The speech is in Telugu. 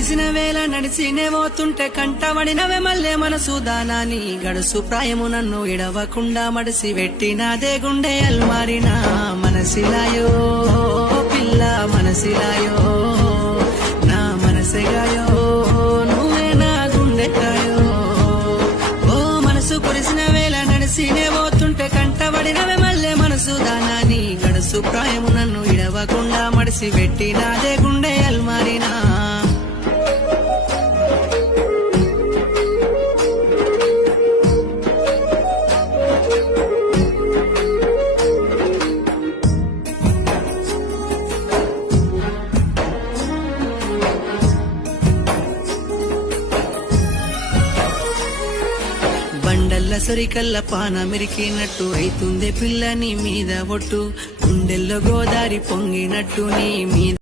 కురిసిన వేళ నడిచినే పోతుంటే కంటబడినవే మల్లె మనసు దానాని గడుసు ప్రాయము నన్ను ఇడవకుండా మడిసి పెట్టినాదే గుండె అల్మారినా మనసిలాయో పిల్ల మనసిలాయో నా మనసిగాయో నువ్వే నా గుండెకాయో ఓ మనసు కురిసిన వేళ నడిచినే పోతుంటే కంటబడినవే మల్లె మనసు దానాని గడుసు ప్రాయము నన్ను ఇడవకుండా మడిసి పెట్టినాదే గుండె అల్మారినా బండల్ల సరికల్ల పానమిరికినట్టు అయితుందే పిల్ల నీ మీద ఒట్టు గుండెల్లో గోదారి పొంగినట్టు నీ మీద